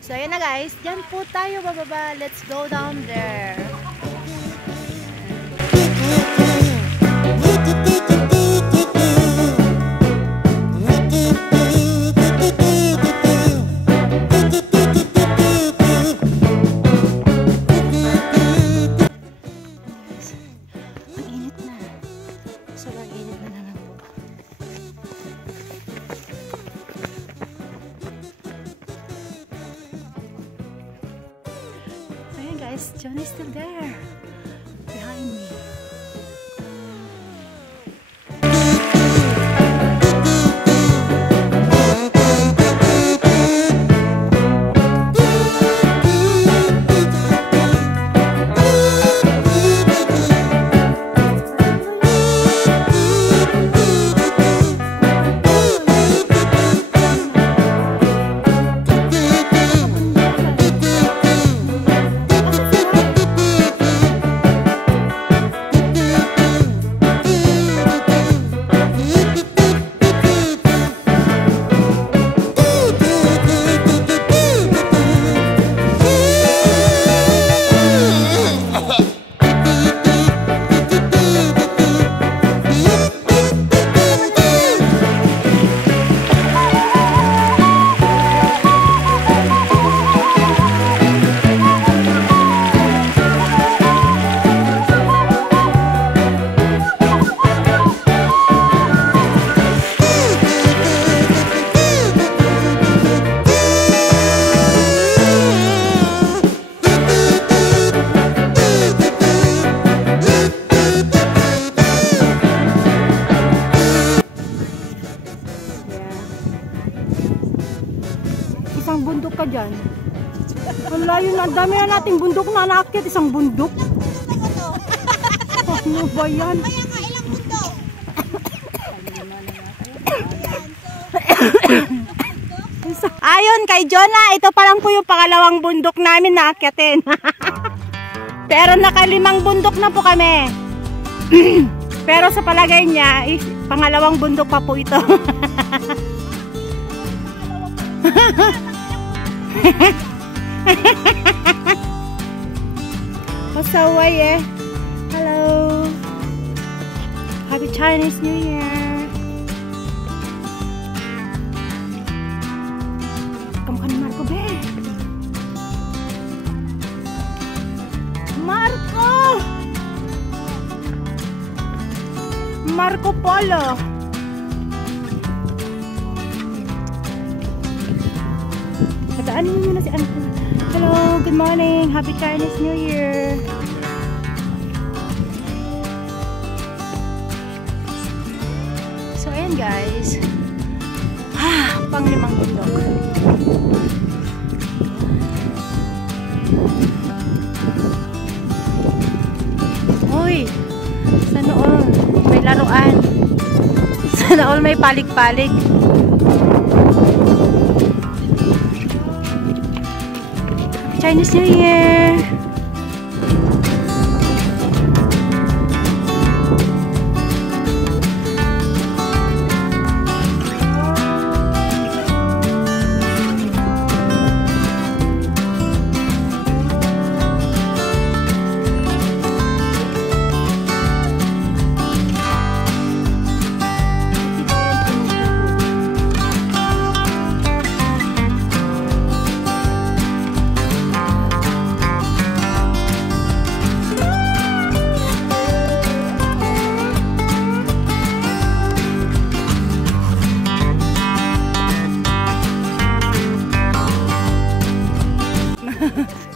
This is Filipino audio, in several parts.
So ayan na guys, dyan po tayo bababa. Let's go down there. John is still there behind me. Isang bundok ka dyan. Ang layo na. Ang dami na nating bundok na naakyat. Isang bundok. Ano ba yan? Ayon kay Jonah, ito pa lang po yung pangalawang bundok namin naakyatin. Pero nakalimang bundok na po kami. Pero sa palagay niya, pangalawang bundok pa po ito. Pasaway eh. Hello. Happy Chinese New Year. Kamukha ni Marco be. Marco! Marco Polo. Daanin mo muna si Anko. Hello, good morning. Happy Chinese New Year. So, ayan guys. Panglimang bundok. Uy, sana all may laruan. Sana all may palig-palig. Chinese New Year!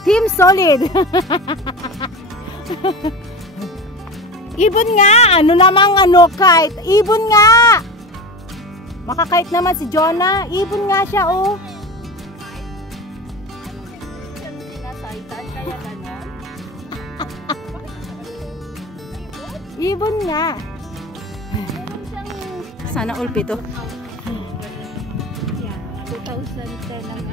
Team solid. Ibon nga. Ano namang kite? Ibon nga. Makakite naman si Jonah. Ibon nga siya oh. Ibon nga. Sana all pito. 2010 ang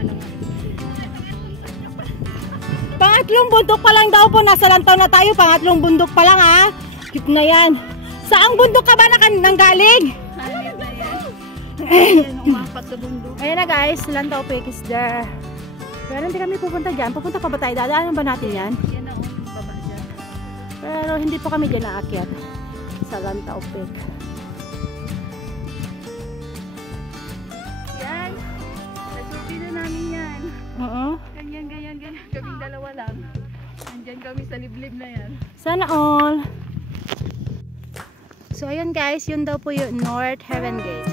Pangatlong bundok pa lang daw po. Nasa lantaw na tayo. Pangatlong bundok pa lang ha. Cute na yan. Saang bundok ka ba nanggaling? Ayan na guys. Lantaw Peak is there. Pero hindi kami pupunta dyan. Pupunta pa ba tayo? Dadaanan ba natin yan? Yan na baba dyan. Pero hindi pa kami dyan naakyat. Sa Lantau Peak. Yan. Nasubi na namin yan. Oo. Ganyan. Kaming dalawa lang. Nandyan kami sa liblib na yan. Sana all. So ayan guys, yun daw po yung North Heaven Gate.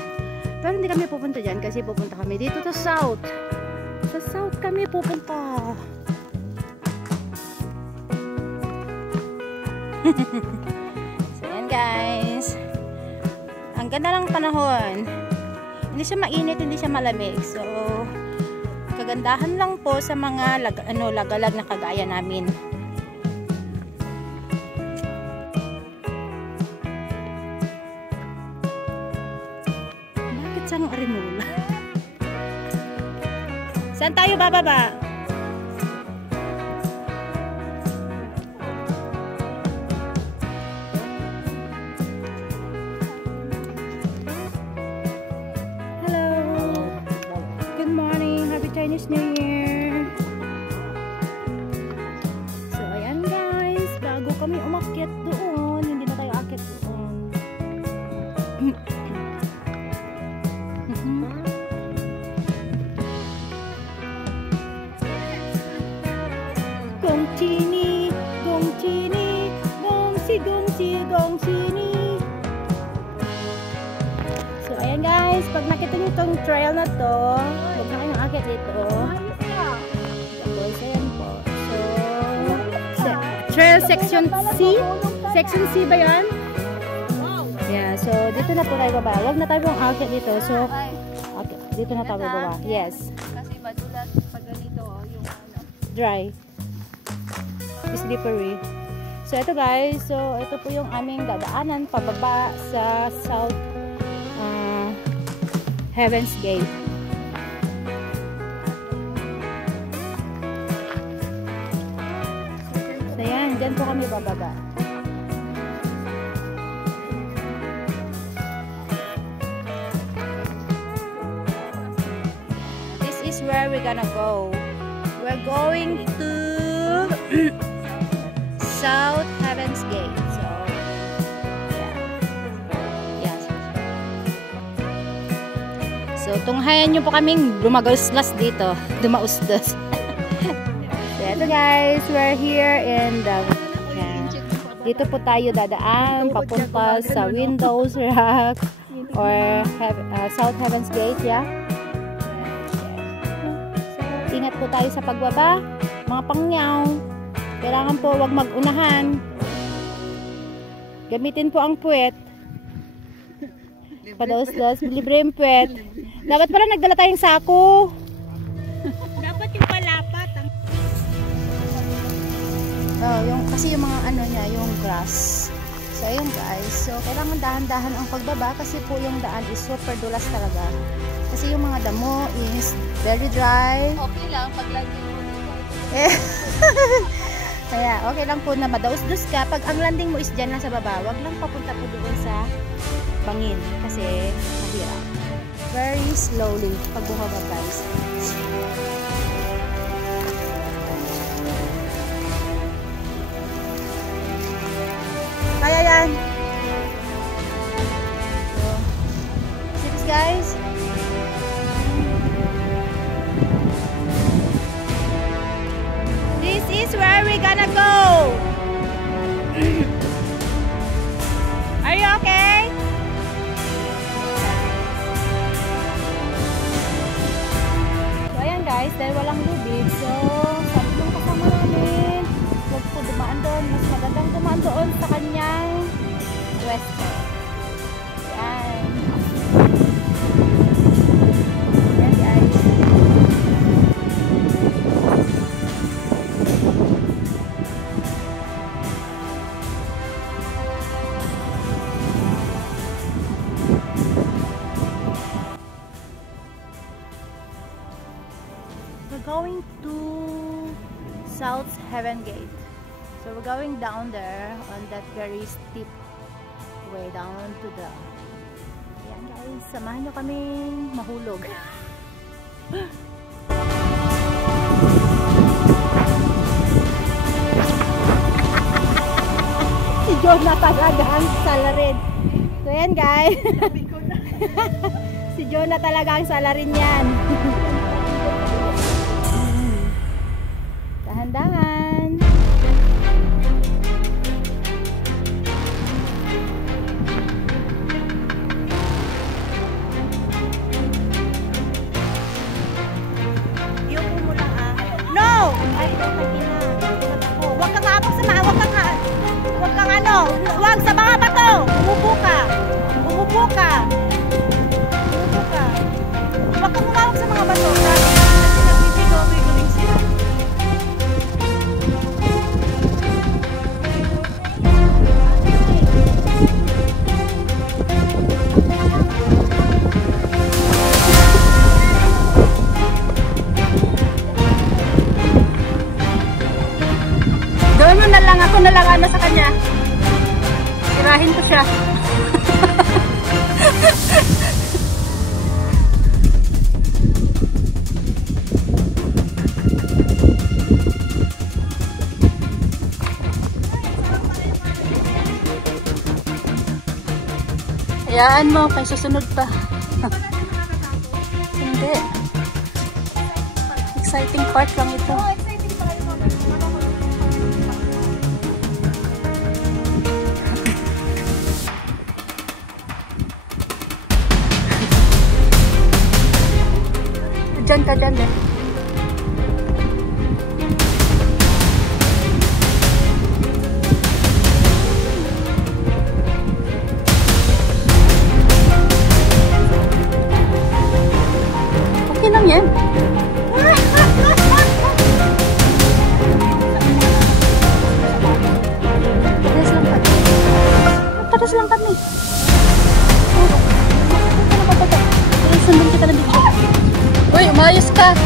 Pero hindi kami pupunta dyan kasi pupunta kami dito sa South. Sa South kami pupunta. So ayan guys. Ang ganda ng panahon. Hindi siya mainit, hindi siya malamig. So kagandahan lang po sa mga lagalag na kagaya namin. Sang arimula. Saan tayo bababa? Hello. Good morning. Happy Chinese New Year. So ayan guys, bago kami umakyat doon, hindi na tayo akyat doon. Gongchini. So ayan guys, pag nakita niyo itong trail na to, huwag na kayong akit dito. Tapos ayan po. So trail section C. Section C ba yan? Yeah, so dito na po tayo baba. Huwag na tayo pong akit dito. So okay, dito na tayo baba. Yes. Kasi madulas pag ganito yung Dry. Slippery. So ito guys, so ito po yung aming dadaanan pababa sa South Heaven's Gate. So yan, dyan po kami bababa. This is where we're gonna go. We're going to South Heaven's Gate. So, yeah. Yes. So, tunghayan nyo po kaming lumagasgas dito. Dumaustos. So, ito guys, we're here in the dito po tayo dadaan papunta sa Windows Rock or South Heaven's Gate, yeah. So, ingat po tayo sa pagbaba, mga pangyaw. Kailangan po wag mag-unahan. Gamitin po ang puwet. Padaos-daos, libre yung puwet. Dapat pala nagdala tayong sako. Dapat yung palapat. Oh, kasi yung mga ano niya, yung grass. So ayun guys. So kailangan dahan-dahan ang pagbaba kasi po yung daan is super dulas talaga. Kasi yung mga damo is very dry. Okay lang pag landing mo. Kaya okay lang po na madaus-dus ka. Pag ang landing mo is dyan lang sa baba, wag lang papunta po doon sa bangin kasi mahirap. Very slowly pag bumaba guys. Kaya yan. So, see this guys. This is where we're gonna go. Are you okay? So ayan guys, dahil walang lubid, so sabi ng kasama namin, huwag po dumaan doon. Mas magandang dumaan doon sa kanyang west. Ayan. Ayan guys. We're going to South Heaven Gate. So we're going down there on that very steep way down to the... Ayan guys, samahan nyo kaming mahulog. Jonah talaga ang salarin. So yan guys. Si Jonah talaga ang salarin yan. Dahan-dahan. Yung mo lang ah. No! Ay, huwag kang aabang sa mga, huwag kang ano, huwag sa mga bato. Umupo ka. Umupo ka. Umupo ka. Huwag kang umawak sa mga bato. Doon mo na lang, ako na lang ano sa kanya. Tirahin ko siya. Hayaan mo, kay susunod pa. Hindi. Exciting part lang ito. Diyan ka dyan eh. Okay lang yan. Pares lang kami. Pares lang kami. Sundin kita na dito. Uy, umayos ka.